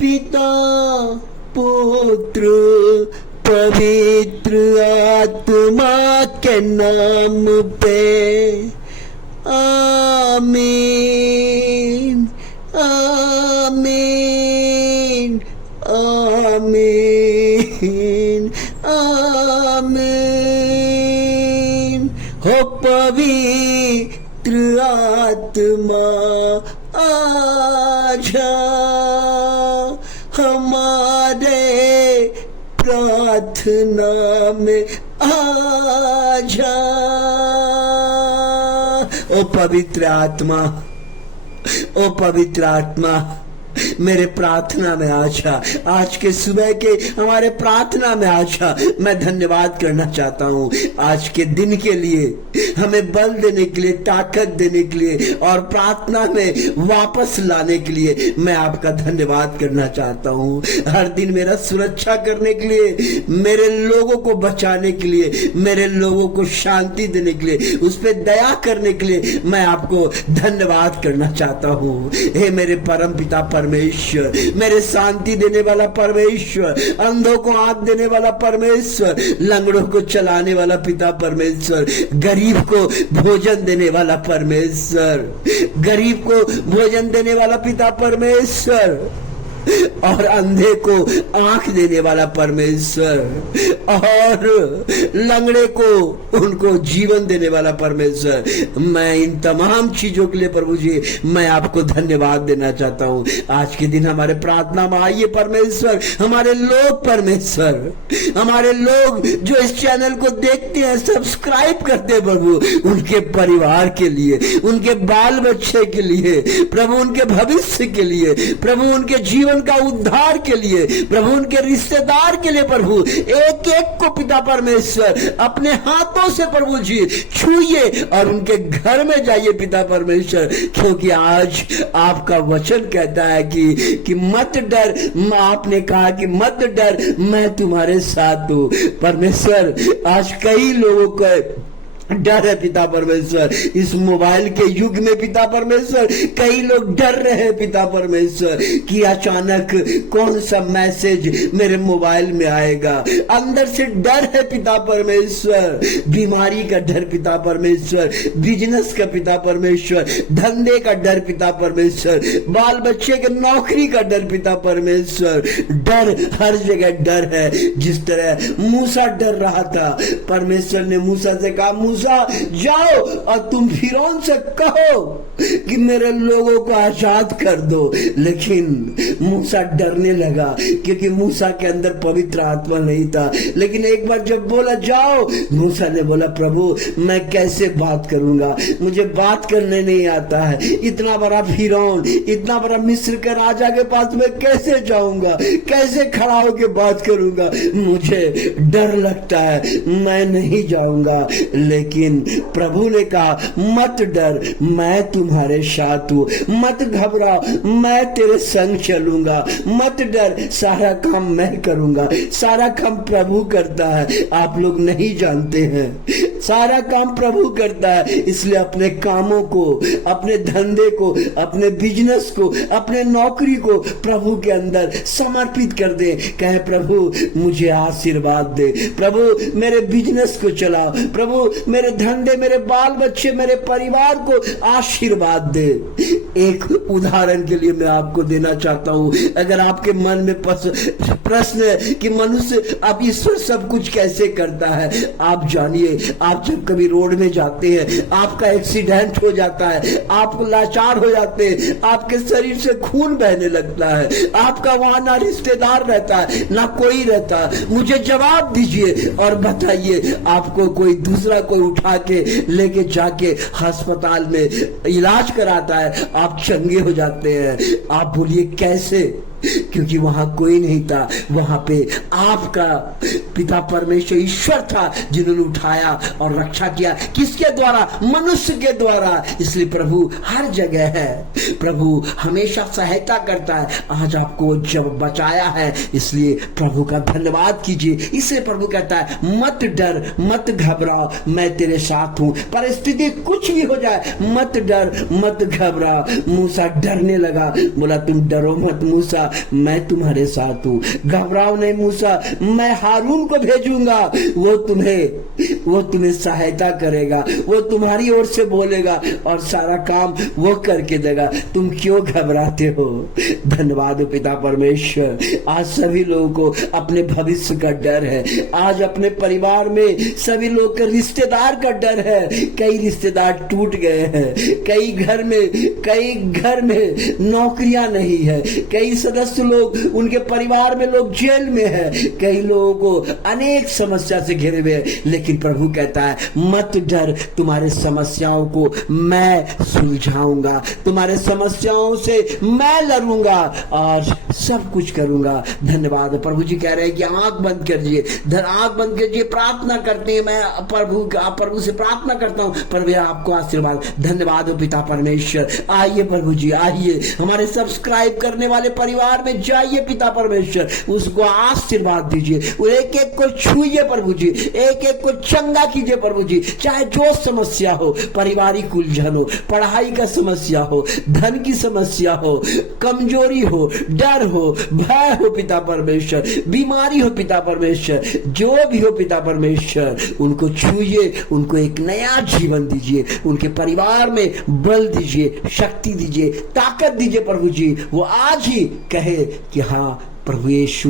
पिता पुत्र पवित्र आत्मा के नाम पे आमीन आमीन आमीन आमीन। हो पवित्र आत्मा आजा हमारे प्रार्थना में आजा। ओ पवित्र आत्मा, ओ पवित्र आत्मा मेरे प्रार्थना में आजा। आज के सुबह के हमारे प्रार्थना में आजा। मैं धन्यवाद करना चाहता हूँ आज के दिन के लिए, हमें बल देने के लिए, ताकत देने के लिए और प्रार्थना में वापस लाने के लिए मैं आपका धन्यवाद करना चाहता हूँ। हर दिन मेरा सुरक्षा करने के लिए, मेरे लोगों को बचाने के लिए, मेरे लोगों को शांति देने के लिए, उस पर दया करने के लिए मैं आपको धन्यवाद करना चाहता हूँ। हे मेरे परम पिता परमेश्वर, मेरे शांति देने वाला परमेश्वर, अंधों को आंख देने वाला परमेश्वर, लंगड़ों को चलाने वाला पिता परमेश्वर, गरीब को भोजन देने वाला परमेश्वर, गरीब को भोजन देने वाला पिता परमेश्वर और अंधे को आंख देने वाला परमेश्वर और लंगड़े को उनको जीवन देने वाला परमेश्वर। मैं इन तमाम चीजों के लिए प्रभु जी मैं आपको धन्यवाद देना चाहता हूँ। आज के दिन हमारे प्रार्थना में आइए परमेश्वर, हमारे लोग परमेश्वर, हमारे लोग जो इस चैनल को देखते हैं, सब्सक्राइब करते हैं प्रभु, उनके परिवार के लिए, उनके बाल बच्चे के लिए प्रभु, उनके भविष्य के लिए प्रभु, उनके जीवन का उद्धार के लिए प्रभु, उनके रिश्तेदार के लिए प्रभु, एक एक को पिता परमेश्वर अपने हाथों से प्रभु जी छूइए और उनके घर में जाइए पिता परमेश्वर, क्योंकि आज आपका वचन कहता है कि मत डर। आपने कहा कि मत डर, मैं तुम्हारे साथ हूं। परमेश्वर आज कई लोगों को डर है पिता परमेश्वर, इस मोबाइल के युग में पिता परमेश्वर कई लोग डर रहे हैं पिता परमेश्वर कि अचानक कौन सा मैसेज मेरे मोबाइल में आएगा। अंदर से डर है पिता परमेश्वर, बीमारी का डर पिता परमेश्वर, बिजनेस का पिता परमेश्वर, धंधे का डर पिता परमेश्वर, बाल बच्चे के नौकरी का डर पिता परमेश्वर। डर हर जगह डर है। जिस तरह मूसा डर रहा था, परमेश्वर ने मूसा से कहा मूसा जाओ और तुम फिरौन से कहो कि मेरे लोगों को आजाद कर दो। लेकिन मूसा डरने लगा क्योंकि मूसा के अंदर पवित्र आत्मा नहीं था। लेकिन एक बार जब बोला जाओ, मूसा ने बोला प्रभु मैं कैसे बात करूंगा, मुझे बात करने नहीं आता है। इतना बड़ा फिरौन, इतना बड़ा मिस्र के राजा के पास मैं कैसे जाऊंगा, कैसे खड़ा होकर बात करूंगा, मुझे डर लगता है, मैं नहीं जाऊंगा। लेकिन प्रभु ने कहा मत डर, मैं तुम्हारे साथ हूं, मत घबराओ, मैं तेरे संग चलूंगा, मत डर, सारा काम मैं करूंगा। सारा काम प्रभु करता है, आप लोग नहीं जानते हैं। सारा काम प्रभु करता है, इसलिए अपने कामों को, अपने धंधे को, अपने बिजनेस को, अपने नौकरी को प्रभु के अंदर समर्पित कर दे। कहे प्रभु मुझे आशीर्वाद दे, प्रभु मेरे बिजनेस को चलाओ, प्रभु मेरे धंधे, मेरे बाल बच्चे, मेरे परिवार को आशीर्वाद दे। एक उदाहरण के लिए मैं आपको देना चाहता हूं। अगर आपके मन में प्रश्न है कि मनुष्य अब ईश्वर सब कुछ कैसे करता है, आप जानिए, आप जब कभी रोड में जाते हैं, आपका एक्सीडेंट हो जाता है, आप लाचार हो जाते हैं, आपके शरीर से खून बहने लगता है, आपका वहां ना रिश्तेदार रहता है ना कोई रहता, मुझे जवाब दीजिए और बताइए, आपको कोई दूसरा कोई उठा के लेके जाके अस्पताल में इलाज कराता है, आप चंगे हो जाते हैं। आप बोलिए कैसे? क्योंकि वहां कोई नहीं था, वहां पे आपका पिता परमेश्वर ईश्वर था जिन्होंने उठाया और रक्षा किया। किसके द्वारा? मनुष्य के द्वारा। इसलिए प्रभु हर जगह है, प्रभु हमेशा सहायता करता है। आज आपको जब बचाया है, इसलिए प्रभु का धन्यवाद कीजिए। इसलिए प्रभु कहता है मत डर, मत घबराओ, मैं तेरे साथ हूं। परिस्थिति कुछ भी हो जाए, मत डर, मत घबरा। मूसा डरने लगा, बोला तुम डरो मत मूसा, मूसा, मैं तुम्हारे साथ हूँ, घबराओ नहीं मूसा, मैं हारून को भेजूंगा, वो तुम्हें सहायता करेगा, वो तुम्हारी ओर से बोलेगा और सारा काम वो करके देगा। तुम क्यों घबराते हो? धन्यवाद पिता परमेश्वर। आज सभी लोगों को अपने भविष्य का डर है, आज अपने परिवार में सभी लोग के रिश्तेदार का डर है। कई रिश्तेदार टूट गए हैं, कई घर में नौकरियां नहीं है, कई सदस्य लोग, उनके परिवार में लोग जेल में है, कई लोगों को अनेक समस्या से घिरे हुए, लेकिन प्रभु कहता है मत डर, तुम्हारे समस्याओं को मैं सुलझाऊंगा, तुम्हारे समस्याओं से मैं लड़ूंगा और सब कुछ करूंगा। धन्यवाद। प्रभु जी कह रहे हैं कि आंख बंद कीजिए, आंख बंद कीजिए, प्रार्थना करते हैं। मैं प्रभु से प्रार्थना करता हूं, प्रभु आपको आशीर्वाद। धन्यवाद पिता परमेश्वर। आइए प्रभु जी, आइए हमारे सब्सक्राइब करने वाले परिवार में जाइए पिता परमेश्वर, उसको आशीर्वाद दीजिए, एक एक को छूइए प्रभु जी, एक एक को चंगा कीजिए प्रभु जी। चाहे जो समस्या हो, पारिवारिक उलझन हो, पढ़ाई का समस्या हो, धन की समस्या हो, कमजोरी हो, डर हो, भय हो पिता परमेश्वर, बीमारी हो पिता परमेश्वर, जो भी हो पिता परमेश्वर, उनको छूइए, उनको एक नया जीवन दीजिए, उनके परिवार में बल दीजिए, शक्ति दीजिए, ताकत दीजिए प्रभु जी। वो आज ही कहे कि हाँ प्रभु यीशु